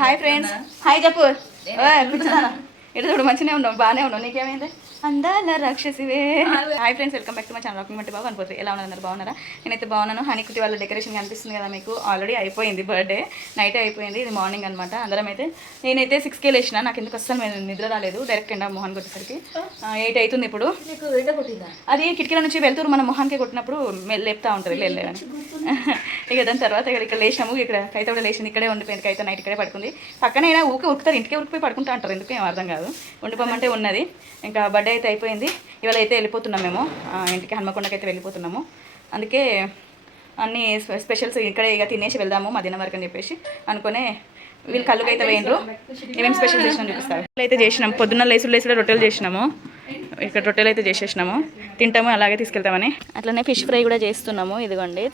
Hi friends, hi చెప్పు. ఎటు చూడు మంచిగానే ఉన్నాం, బాగానే ఉన్నాం. నీకేమైంది? అందాల రాక్షసివే. Hi friends, welcome back to my channel rocking Babu అనుకోవచ్చు. ఎలా ఉన్నారు అందరు? బాగున్నారా? నేనైతే బాగున్నాను. హనీకుటి వాళ్ళ డెకరేషన్ కనిపిస్తుంది కదా మీకు. ఆల్రెడీ అయిపోయింది, బర్త్డే నైటే అయిపోయింది. ఇది మార్నింగ్ అనమాట. అందరం అయితే నేనైతే 6కే లేచిన. నాకు ఎందుకు అస్సలు నిద్ర రాలేదు. డైరెక్ట్ ఎండ మొహాన్ కొట్టేసరికి 8 అవుతుంది ఇప్పుడు. అది కిటికీల నుంచి వెళ్తూరు మన మొహానికి కొట్టినప్పుడు లేపుతా ఉంటుంది లేదని. ఇక దాని తర్వాత ఇక్కడ లేచినాము. ఇక్కడ కైత కూడా లేచింది. ఇక్కడే ఉండిపోయింది. కైత నైట్ ఇక్కడే పడుకుంది. పక్కనే ఊకే ఉరుకుతారు, ఇంటికే ఉరికిపోయి పడుకుంటా అంటారు. ఎందుకు ఏం అర్థం కాదు. ఉండిపోమంటే ఉన్నది. ఇంకా బర్త్డే అయితే అయిపోయింది. ఇవాళ అయితే వెళ్ళిపోతున్నాం మేము ఇంటికి. హన్మకొండకి అయితే వెళ్ళిపోతున్నాము. అందుకే అన్ని స్పెషల్స్ ఇక్కడే ఇక తినేసి వెళ్దాము మధ్యాహ్నం వరకు అని చెప్పేసి అనుకునే వీళ్ళు కళ్ళుకి అయితే వేయండ్రు. ఏమేమి స్పెషల్ చేసినాం చూపిస్తారు. అయితే చేసినాం. పొద్దున్న లేసులు రొట్టెలు చేసినాము. ఇక్కడ రొట్టెలు అయితే చేసేసినాము. తింటాము, అలాగే తీసుకెళ్తామని. అట్లనే ఫిష్ ఫ్రై కూడా చేస్తున్నాము. ఇదిగోండి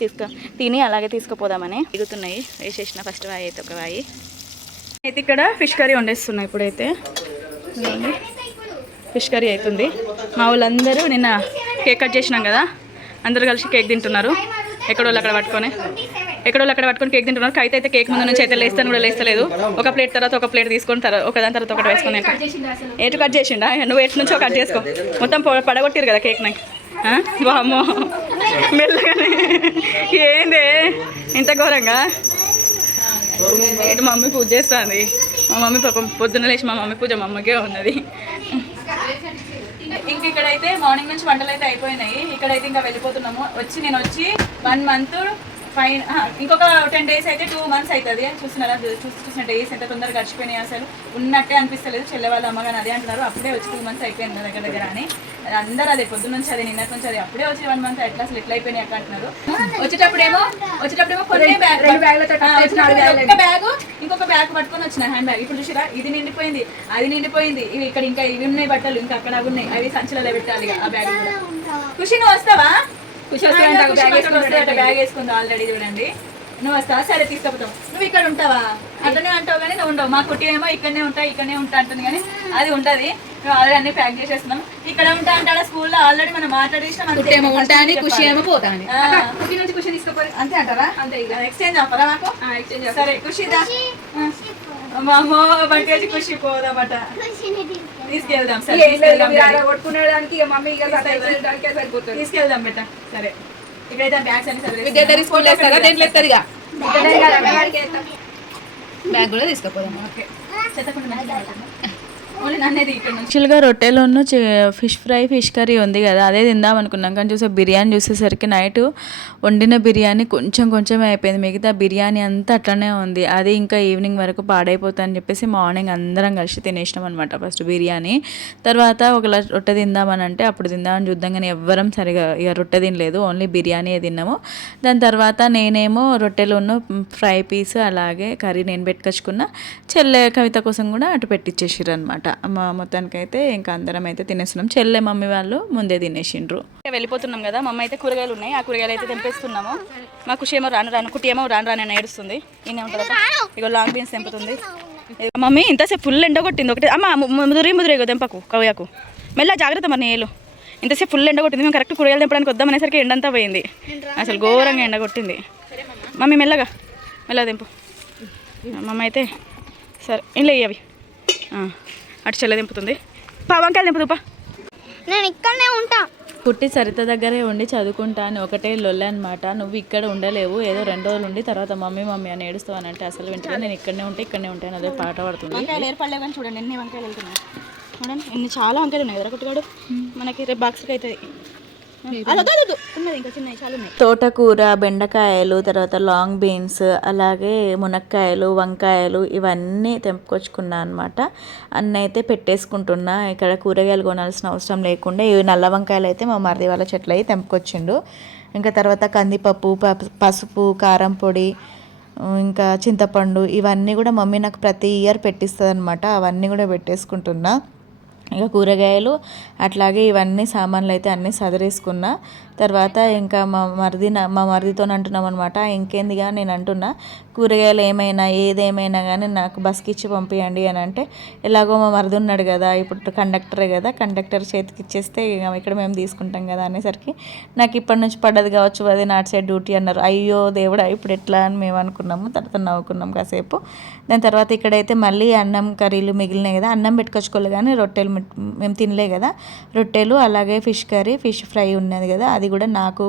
తిని అలాగే తీసుకుపోదామని. దిగుతున్నాయి. వేసేసిన ఫస్ట్ వాయి అయితే ఒక వాయి అయితే ఇక్కడ ఫిష్ కర్రీ వండేస్తున్నాయి. ఇప్పుడైతే ఫిష్ కర్రీ అవుతుంది. మా వాళ్ళందరూ నిన్న కేక్ కట్ చేసినాం కదా, అందరూ కలిసి కేక్ తింటున్నారు. ఎక్కడోళ్ళు అక్కడ పట్టుకొని కేక్ తింటున్నారు. కైతే అయితే కేక్ ముందు నుంచి అయితే లేస్తాను కూడా లేస్తలేదు. ఒక ప్లేట్ తర్వాత ఒక ప్లేట్ తీసుకొని ఒకదాని తర్వాత ఒకటి వేసుకొని ఎటు కట్ చేసిండా? నువ్వు ఎటు నుంచో కట్ చేసుకో. మొత్తం పడగొట్టిరు కదా కేక్ నాకు. వామ్మో మెల్లగానే ఏందే ఇంత ఘోరంగా. ఇటు మమ్మీ పూజ చేస్తుంది. మా మమ్మీ పాపం పొద్దున్న లేచి మా మమ్మీ పూజ మా అమ్మకే ఉన్నది. ఇంక ఇక్కడైతే మార్నింగ్ నుంచి వంటలు అయితే అయిపోయినాయి. ఇక్కడైతే ఇంకా వెళ్ళిపోతున్నాము. నేను వచ్చి 1 మంత్ ఫైన్, ఇంకొక 10 డేస్ అయితే 2 మంత్స్ అవుతుంది. చూస్తున్నారా? చూసిన డేస్ ఎంత తొందరగా గడిచిపోయినాయి. అసలు ఉన్నట్టే అనిపిస్తలేదు. చెల్లె వాళ్ళ అమ్మగాని అదే అంటున్నారు, అప్పుడే వచ్చి 2 మంత్స్ అయిపోయింది నా దగ్గర అని. అందరూ అదే పొద్దున్న నుంచి, అది నిన్నటి నుంచి, అది అప్పుడే వచ్చి 1 మంత్ ఎట్లా అసలు ఎట్లా అయిపోయినాయి అక్క అంటున్నారు. వచ్చేటప్పుడేమో కొన్ని బ్యాగ్ ఇంకొక బ్యాగ్ పట్టుకొని వచ్చిన, హ్యాండ్ బ్యాగ్. ఇప్పుడు చూసిరా, ఇది నిండిపోయింది, అది నిండిపోయింది. ఇవి ఇక్కడ ఇంకా ఇవి ఉన్నాయి బట్టలు, ఇంకా అక్కడ ఉన్నాయి. అవి సంచులలో పెట్టాలి ఆ బ్యాగ్. ఖుషి నువ్వు వస్తావా? బ్యాగ్ వేసుకుంది ఆల్రెడీ. చూడండి, నువ్వు వస్తావా? సరే తీసుకుపోతావు. నువ్వు ఇక్కడ ఉంటావా? అట్లనే అంటావు కానీ నువ్వు ఉండవు. మా కుట్టి ఏమో ఇక్కడనే ఉంటా అంటుంది కానీ అది ఉంటుంది. మేము ఆల్రెడీ అన్ని ప్యాక్ చేసేస్తున్నాం. ఇక్కడ ఉంటా అంటాడా? స్కూల్లో ఆల్రెడీ మనం మాట్లాడేసినాం. అంతే అంటారా? అంతే. ఎక్స్చేంజ్ ఆఫరా మాకు? సరే ఖుషి మా అమ్మ బట్టి వచ్చి ఖుషి పోదామట. తీసుకెళ్దాం. సరే తీసుకెళ్దాం బెట్ట. సరే ఇక్కడైతే బ్యాగ్స్ అన్ని బ్యాగ్ కూడా తీసుకుపోదాం. ఓకే. యాక్చువల్గా రొట్టెలోను ఫిష్ ఫ్రై ఫిష్ కర్రీ ఉంది కదా, అదే తిందాం అనుకున్నాం. కానీ బిర్యానీ చూసేసరికి నైట్ వండిన బిర్యానీ కొంచెం అయిపోయింది. మిగతా బిర్యానీ అంతా అట్లనే ఉంది. అది ఇంకా ఈవినింగ్ వరకు పాడైపోతుంది అని చెప్పేసి మార్నింగ్ అందరం కలిసి తినేసినాం అనమాట. ఫస్ట్ బిర్యానీ, తర్వాత ఒక రొట్టె తిందామని అంటే అప్పుడు తిందామని చూద్దాం కానీ ఎవ్వరం సరిగా ఇక రొట్టె తినలేదు. ఓన్లీ బిర్యానీ తిన్నాము. దాని తర్వాత నేనేమో రొట్టెలోను ఫ్రై పీస్ అలాగే కర్రీ నేను పెట్టుకొచ్చుకున్న. చెల్లె కవిత కోసం కూడా అటు పెట్టించేసారు అనమాట. మా మొత్తానికైతే ఇంకా అందరం అయితే తినేస్తున్నాం. చెల్లె మమ్మీ వాళ్ళు ముందే తినేసిండ్రు. వెళ్ళిపోతున్నాం కదా. మా అమ్మ అయితే కూరగాయలు ఉన్నాయి, ఆ కూరగాయలు అయితే తెంపేస్తున్నాము. మా ఖుషి ఏమో రాను కుట్టి ఏమో రాను ఏడుస్తుంది. ఈయన ఉంటుంది ఇక లాంగ్ బీన్స్ తెంపుతుంది. మమ్మీ ఇంతసేపు ఫుల్ ఎండ కొట్టింది. ఒకటి అమ్మ ముదురేగో తెంపకు కవ్యకు మెల్ల జాగ్రత్త మరి నీళ్ళు. ఇంతసేపు ఫుల్ ఎండ కొట్టింది. మేము కరెక్ట్ కూరగాయలు తెంపడానికి వద్దామనేసరికి ఎండంతా పోయింది. అసలు ఘోరంగా ఎండ కొట్టింది. మమ్మీ మెల్లగా తెంపు. మమ్మ అయితే సరే ఇంట్లో అవి అటు చెల్ల దింపుతుంది. వంకాయలు దింపుదుపా. నేను ఇక్కడనే ఉంటా. పుట్టి సరిత దగ్గరే ఉండి చదువుకుంటా అని ఒకటే లొల్లే అనమాట. నువ్వు ఇక్కడ ఉండలేవు, ఏదో 2 రోజులు ఉండి తర్వాత మమ్మీ అని ఏడుస్తావు అని అంటే అసలు వెంటనే నేను ఇక్కడనే ఉంటాను అదే పాట పడుతుంది. వంకాయలు ఏర్పడలేవు కానీ చూడండి ఎన్ని వంకాయలు వెళ్తున్నాయి. చూడండి ఎన్ని చాలా వంకాయలు ఉన్నాయి కదా కొట్టుగాడు. మనకి రేపు బాక్స్కి అవుతుంది. తోటకూర, బెండకాయలు, తర్వాత లాంగ్ బీన్స్, అలాగే మునక్కాయలు, వంకాయలు ఇవన్నీ తెంపుకొచ్చుకున్నా అనమాట. అన్నీ అయితే పెట్టేసుకుంటున్నా. ఇక్కడ కూరగాయలు కొనాల్సిన అవసరం లేకుండా ఇవి నల్ల వంకాయలు అయితే మా మరిది వాళ్ళ చెట్లు అవి తెంపుకొచ్చిండు. ఇంకా తర్వాత కందిపప్పు, పసుపు, కారం పొడి, ఇంకా చింతపండు ఇవన్నీ కూడా మమ్మీ నాకు ప్రతి ఇయర్ పెట్టిస్తుంది అనమాట. అవన్నీ కూడా పెట్టేసుకుంటున్నా. ఇక కూరగాయలు అట్లాగే ఇవన్నీ సామాన్లు అయితే అన్నీ సదరేసుకున్నా. తర్వాత ఇంకా మా మరిదితో అంటున్నాం అనమాట. ఇంకేందిగా నేను అంటున్నా, కూరగాయలు ఏమైనా ఏదేమైనా కానీ నాకు బస్కి ఇచ్చి పంపించండి అని అంటే, ఎలాగో మా మరిది ఉన్నాడు కదా, ఇప్పుడు కండక్టరే కదా, కండక్టర్ చేతికి ఇచ్చేస్తే ఇక్కడ మేము తీసుకుంటాం కదా అనేసరికి నాకు ఇప్పటి నుంచి పడ్డది కావచ్చు, అదే నాట్ సైడ్ డ్యూటీ అన్నారు. అయ్యో దేవుడా ఇప్పుడు ఎట్లా అని మేము అనుకున్నాము. తర్వాత నవ్వుకున్నాం కాసేపు. దాని తర్వాత ఇక్కడైతే మళ్ళీ అన్నం కర్రీలు మిగిలినాయి కదా, అన్నం పెట్టుకొచ్చుకోలే కానీ రొట్టెలు మేము తినలే కదా, రొట్టెలు అలాగే ఫిష్ కర్రీ, ఫిష్ ఫ్రై ఉన్నది కదా, అది కూడా నాకు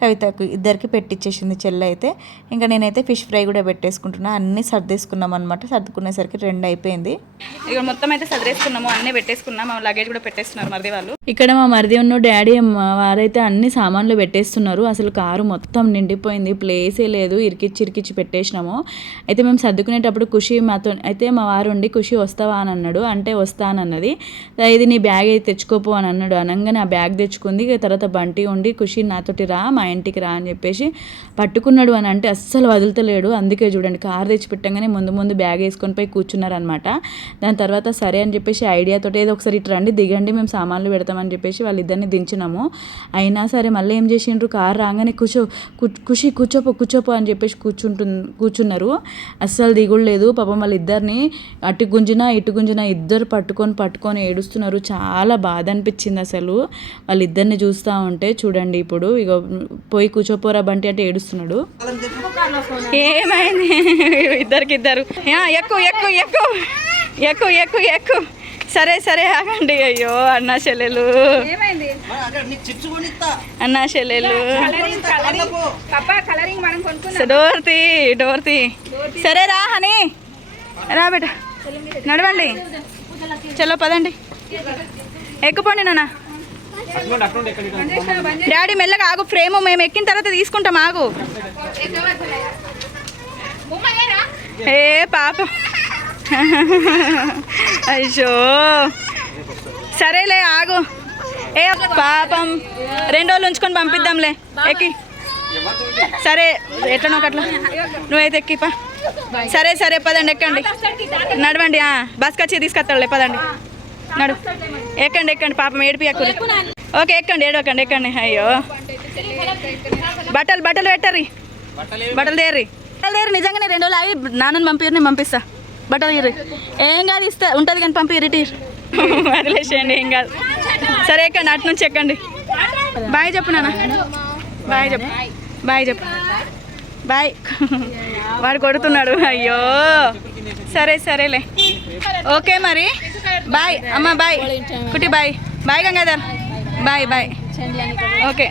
కవితకు ఇద్దరికి పెట్టించేసింది చెల్లి అయితే. ఇంకా నేనైతే ఫిష్ ఫ్రై కూడా పెట్టేసుకుంటున్నా. అన్నీ సర్దేసుకున్నాం అనమాట. సర్దుకునేసరికి 2 అయిపోయింది. ఇక మొత్తం అయితే సర్దేసుకున్నాము, అన్నీ పెట్టేసుకున్నాం. మా లగేజ్ కూడా పెట్టేస్తున్నారు మరిది వాళ్ళు. ఇక్కడ మా మరిది ఉన్న డాడీ వారైతే అన్ని సామాన్లు పెట్టేస్తున్నారు. అసలు కారు మొత్తం నిండిపోయింది, ప్లేసే లేదు, ఇరికిచ్చి పెట్టేసినాము. అయితే మేము సర్దుకునేటప్పుడు ఖుషి మాతో అయితే మా వారు ఉండి, ఖుషి వస్తావా అని అన్నాడు. అంటే వస్తానన్నది. ఇది నీ బ్యాగ్ అయితే తెచ్చుకోపో అని అన్నాడు. అనగానే ఆ బ్యాగ్ తెచ్చుకుంది. తర్వాత బంటి ఉండి, ఖుషి నాతోటి రా, మా ఇంటికి రా అని చెప్పేసి పట్టుకున్నాడు. అని అంటే అస్సలు వదులుతలేడు. అందుకే చూడండి, కారు తెచ్చి పెట్టగానే ముందు బ్యాగ్ వేసుకొని పోయి కూర్చున్నారనమాట. దాని తర్వాత సరే అని చెప్పేసి ఐడియాతోటి ఏదో ఒకసారి ఇటు రండి, దిగండి, మేము సామాన్లు పెడతామని చెప్పేసి వాళ్ళిద్దరిని దించినాము. అయినా సరే మళ్ళీ ఏం చేసిండ్రు, కారు రాగానే ఖుషి కూర్చోపో అని చెప్పేసి కూర్చున్నారు. అస్సలు దిగులేదు. పాపం వాళ్ళిద్దరిని అటు గుంజినా ఇటు గుంజినా ఇద్దరు పట్టుకొని ఏడుస్తున్నారు. చాలా బాధ అనిపించింది అసలు వాళ్ళిద్దరిని చూస్తూ ఉంటే. చూడండి ఇప్పుడు ఇక పోయి కూర్చోపోరా బంటి అంటే ఏడుస్తున్నాడు. ఏమైంది ఇద్దరికిద్దరు, ఎక్కు సరే ఆగండి. అయ్యో అన్నా చెల్లెలు డోర్తి సరే రా హనీ, రా బిడ్డ నడవండి, చలో పదండి, ఎక్కుపోండి నాన్న. డాడీ మెల్లగా ఆగు, ఫ్రేమ్ మేము ఎక్కిన తర్వాత తీసుకుంటాం, ఆగు. ఏ పాపం, అయ్యో సరేలే ఆగు. ఏ పాపం 2 రోజులు ఉంచుకొని పంపిద్దాంలే, ఎక్కి. సరే ఎట్లనో ఒకట్లా నువ్వైతే ఎక్కిపా. సరే పదండి, ఎక్కండి, నడవండి. బస్కి వచ్చి తీసుకొస్తాడులే, పదండి, నడు, ఎక్కండి పాపం ఏడిపియకూడదు. ఓకే ఎక్కండి, ఎక్కండి. అయ్యో బట్టలు పెట్టర్రి, బట్టలు తేర్రి నిజంగానే 2 రోజులు ఆగి నాన్నని నేను పంపిస్తా. బట్టలు తీర్రి, ఏం కాదు, ఇస్తా ఉంటుంది కానీ పంపి రిటీర్ వదిలేసేయండి, ఏం కాదు. సరే ఎక్కండి, అటు నుంచి ఎక్కండి. బాయ్ చెప్పు నాన్న, బాయ్ చెప్పు బాయ్. వాడు కొడుతున్నాడు. అయ్యో సరేలే, ఓకే మరి బాయ్ అమ్మ, బాయ్ కుట్టి, bye Gangadhar, bye okay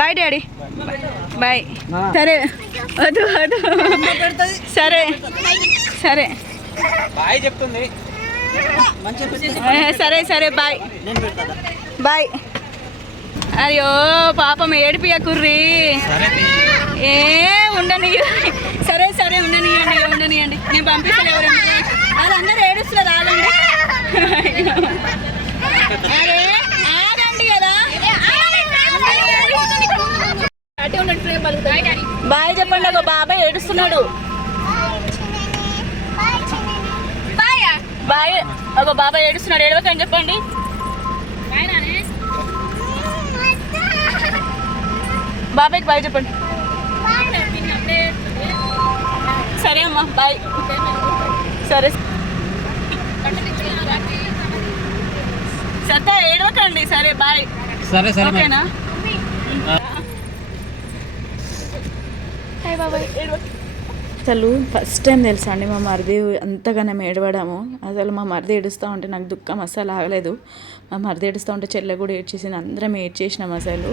bye daddy, bye. సరే వద్దు సరే సరే బాయ్. అయ్యో పాపం ఏడిపియ కుర్రీ, ఏ ఉండని. సరే ఉండనియండి, నేను పంపిస్తాను. ఎవరు వాళ్ళందరూ ఏడుస్తున్నారు, ఆగండి. అరే ఆగండి కదా, బాయ్ చెప్పండి. ఒక బాబాయ్ ఏడుస్తున్నాడు. బాయ్, ఒక బాబాయ్ ఏడుస్తున్నాడు, ఏడవకని చెప్పండి. బాబాయ్కి బాయ్ చెప్పండి. సరే అమ్మా, బాయ్. సరే సత్తా ఏడవకండి, సరే బాయ్. ఓకేనా? అసలు ఫస్ట్ టైం తెలుసా అండి మా మరిది అంతగానం ఏడవడము. అసలు మా మరిది ఏడుస్తూ ఉంటే నాకు దుఃఖం అస్సలు ఆగలేదు. మా మరిది ఏడుస్తూ ఉంటే చెల్లె కూడా ఏడ్చేసింది. అందరం ఏడ్చేసినాం. అసలు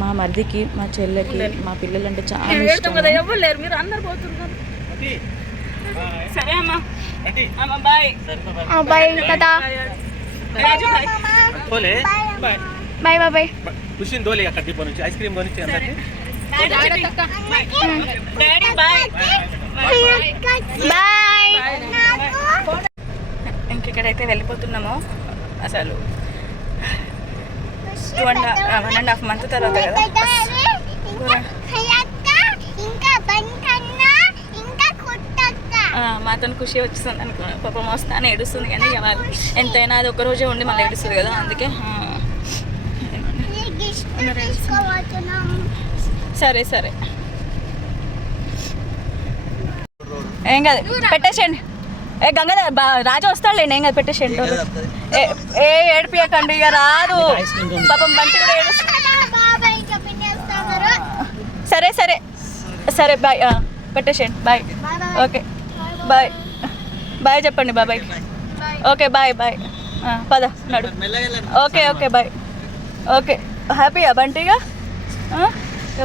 మా మరిదికి, మా చెల్లెకి, మా పిల్లలంటే చాలా ఇష్టం. సరే అమ్మా, బాయ్. బాయ్. ఇంకెక్కడైతే వెళ్ళిపోతున్నామో అసలు 1.5 month తర్వాత కదా. మాతో ఖుషి వచ్చింది అనుకో, పాపం వస్తాను ఏడుస్తుంది కానీ వాళ్ళు ఎంతైనా అది 1 రోజే ఉండి మళ్ళీ ఏడుస్తుంది కదా, అందుకే అందరు సరే సరే ఏం కాదు పెట్టేసేయండి. ఏ గంగాధర్ రాజు వస్తాడులేండి, ఏం కాదు పెట్టేసేయండి. ఏ ఏడిపియకండి, ఇక రాదు పాపం బంటి కూడా సరే సరే సరే బాయ్ పెట్టేసేయండి. బాయ్ ఓకే బాయ్ బాయ్ చెప్పండి బాబాయ్. ఓకే బాయ్ బాయ్ పద నడు. Okay okay bye. ఓకే హ్యాపీయా బంటిగా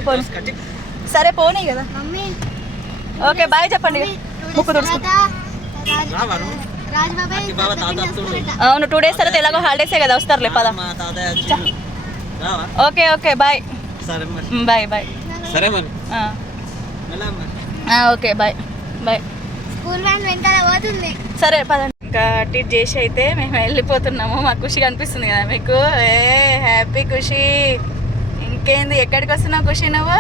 పోనీ సరే పోనీ కదా. ఓకే బాయ్ చెప్పండి. ముక్కు తుడుచుకో. అవును 2 days తర్వాత ఎలాగో హాలిడేసే కదా వస్తారులే పద. Okay okay bye bye bye okay bye bye. సరే పదండి. ఇంకా టీట్ చేసి అయితే మేము వెళ్ళిపోతున్నాము. మాకు ఖుషిగా అనిపిస్తుంది కదా మీకు. ఏ హ్యాపీ ఖుషి. ఇంకేంది ఎక్కడికి వస్తున్నావు ఖుషి నువ్వు?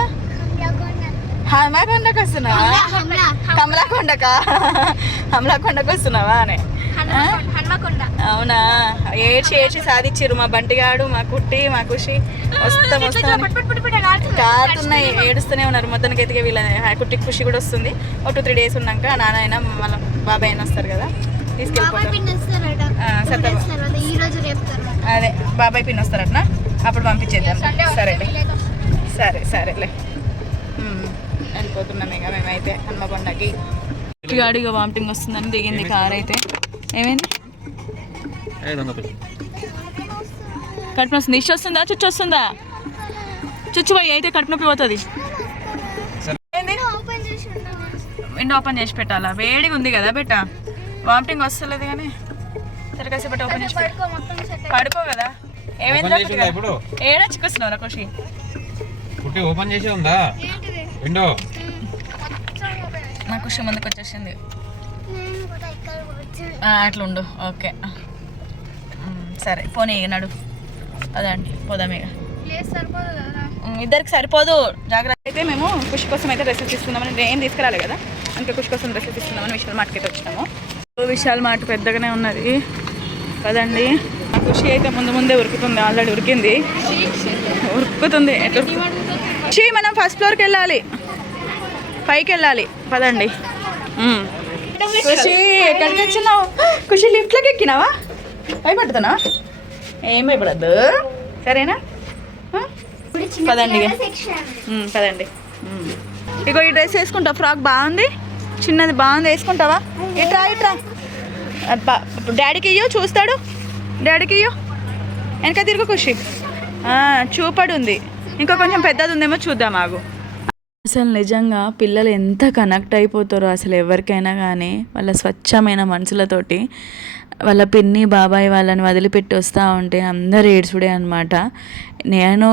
హన్మకొండకు వస్తున్నావా? కమలాకొండకా? హమలాకొండకు వస్తున్నావా అని? అవునా? ఏడ్చి సాధించారు మా బంటిగాడు, మా కుట్టి, మా ఖుషి. వస్తాం కారుతున్నాయి, ఏడుస్తూనే ఉన్నారు. మొత్తానికి అయితే వీళ్ళ కుట్టికి ఖుషి కూడా వస్తుంది. ఒక 2-3 days ఉన్నాక నాన్న అయినా మళ్ళీ బాబాయ్ అయినా వస్తారు కదా, తీసుకెళ్ళిపోతారు. అదే బాబాయ్ పిన్ వస్తారట, అప్పుడు పంపించేద్దాం. సరేలే సరే సరేలే వెళ్ళిపోతున్నాం ఇక మేమైతే హన్మకొండకి. గాడిగా వామిటింగ్ వస్తుందని దిగింది కార్ అయితే. ఏమైంది? కడుపు నొస్తుంది. ఇష్ట వస్తుందా చుచ్చు వస్తుందా? చుచ్చు పోయి అయితే కడుపు నొప్పి పోతుంది. విండో ఓపెన్ చేసి పెట్టాలా? వేడిగా ఉంది కదా బెట్ట, వామిటింగ్ వస్తలేదు కానీ సరే కాసేపు ఓపెన్ చేసి పడుకో కదా. ఏమైంది? ఏడా చిక్కొస్తున్నారా ఖుషి? ఓపెన్ చేసి ఉందా విండో? నా ఖుషి ముందుకు వచ్చేసింది. అట్లా ఉండు. ఓకే సరే పోనీ నడు. అదండి పోదాం ఇక. ఇద్దరికి సరిపోదు, జాగ్రత్త. అయితే మేము ఖుషి కోసం అయితే డ్రెస్సెస్ తీసుకుందామని ఏం తీసుకురాలి కదా, అందుకే ఖుషి కోసం డ్రెస్సెస్ తీసుకుందామని విశాల్ మార్ట్కి అయితే వచ్చినాము. విశాల్ మార్ట్ పెద్దగానే ఉన్నది కదండి. ఖుషి అయితే ముందే ఉరుకుతుంది, ఆల్రెడీ ఉరికింది, ఉరుకుతుంది. ఎట్లా ఖుషి? మనం ఫస్ట్ ఫ్లోర్కి వెళ్ళాలి, పైకి వెళ్ళాలి పదండి. ఖుషి ఎక్కడికి వచ్చినావు? ఖుషి లిఫ్ట్లోకి ఎక్కినావా? భయపడుతున్నా? ఏం భయపడద్దు సరేనా? పదండి పదండి. ఇగో ఈ డ్రెస్ వేసుకుంటావు, ఫ్రాక్ బాగుంది, చిన్నది బాగుంది, వేసుకుంటావా? ఇట్రా ఇట్రా. డాడీకి ఇయ్యో, చూస్తాడు. డాడీకి ఇయ్యో, వెనక తిరుగు ఖుషి. చూపడు ఉంది, ఇంకా కొంచెం పెద్దది ఉందేమో చూద్దాం ఆగు. అసలు నిజంగా పిల్లలు ఎంత కనెక్ట్ అయిపోతారో అసలు ఎవరికైనా కానీ వాళ్ళ స్వచ్ఛమైన మనసులతోటి. వాళ్ళ పిన్ని బాబాయ్ వాళ్ళని వదిలిపెట్టి వస్తూ ఉంటే అందరు ఏడ్చుడే అనమాట. నేను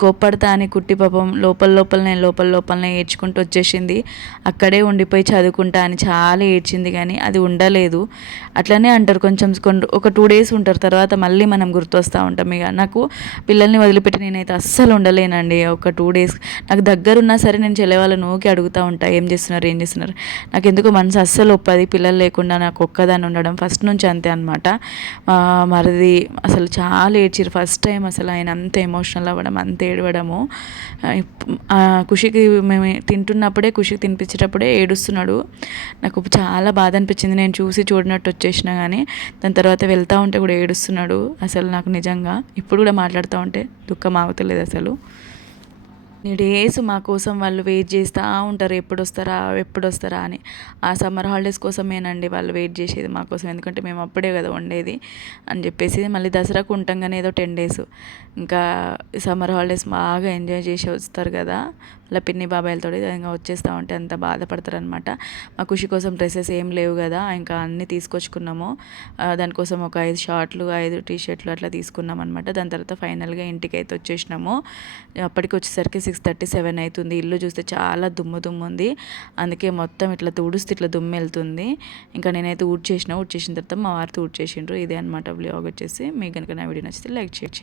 కోప్పడతా అని కుట్టి పాపం లోపలనే ఏడ్చుకుంటూ వచ్చేసింది. అక్కడే ఉండిపోయి చదువుకుంటా అని చాలా ఏడ్చింది, కానీ అది ఉండలేదు. అట్లనే అంటారు కొంచెం ఒక 2 days ఉంటారు, తర్వాత మళ్ళీ మనం గుర్తొస్తూ ఉంటాం. ఇక నాకు పిల్లల్ని వదిలిపెట్టి నేనైతే అస్సలు ఉండలేనండి. ఒక 2 days నాకు దగ్గరున్నా సరే నేను చెల్లె వాళ్ళని నూకి అడుగుతూ ఉంటా, ఏం చేస్తున్నారు. నాకు ఎందుకు మనసు అస్సలు ఒప్పది పిల్లలు లేకుండా నాకు ఒక్కదాన్ని ఉండడం. ఫస్ట్ నుంచి అంతే అనమాట. మరిది అసలు చాలా ఏడ్చిరు ఫస్ట్ టైం. అసలు ఆయన అంత ఎమోషనల్ అవ్వడం, అంత ఏడవడము. ఖుషికి మేము తింటున్నప్పుడే, ఖుషికి తినిపించేటప్పుడే ఏడుస్తున్నాడు. నాకు చాలా బాధ అనిపించింది, నేను చూడనట్టు వచ్చేసిన. కానీ దాని తర్వాత వెళ్తూ ఉంటే కూడా ఏడుస్తున్నాడు. అసలు నాకు నిజంగా ఇప్పుడు కూడా మాట్లాడుతూ ఉంటే దుఃఖం ఆగుతలేదు అసలు. డేస్ మా కోసం వాళ్ళు వెయిట్ చేస్తూ ఉంటారు, ఎప్పుడు వస్తారా అని. ఆ సమ్మర్ హాలిడేస్ కోసమేనండి వాళ్ళు వెయిట్ చేసేది మా కోసం, ఎందుకంటే మేము అప్పుడే కదా ఉండేది అని చెప్పేసి. మళ్ళీ దసరాకు ఉంటాం కానీ ఏదో 10 days, ఇంకా సమ్మర్ హాలిడేస్ బాగా ఎంజాయ్ చేసి వస్తారు కదా వాళ్ళ పిన్ని బాబాయిలతో. ఇంకా వచ్చేస్తూ ఉంటే అంత బాధపడతారనమాట. మా ఖుషి కోసం డ్రెస్సెస్ ఏం లేవు కదా, ఇంకా అన్నీ తీసుకొచ్చుకున్నాము. దానికోసం ఒక 5 షార్ట్లు 5 టీ-షర్ట్లు అట్లా తీసుకున్నాం అనమాట. దాని తర్వాత ఫైనల్గా ఇంటికి అయితే వచ్చేసినాము. అప్పటికి వచ్చేసరికి 6:37 అవుతుంది. ఇల్లు చూస్తే చాలా దుమ్ము ఉంది, అందుకే మొత్తం ఇట్లా తుడుస్తే ఇట్లా దుమ్ము వెళ్తుంది. ఇంకా నేనైతే ఊడ్చేసిన తర్వాత మా వారితో ఊడ్చేసిండ్రు. ఇదే అనమాట వ్లాగ్ వచ్చేసి. మీకు కనుక నా వీడియో నచ్చితే లైక్ చేయండి.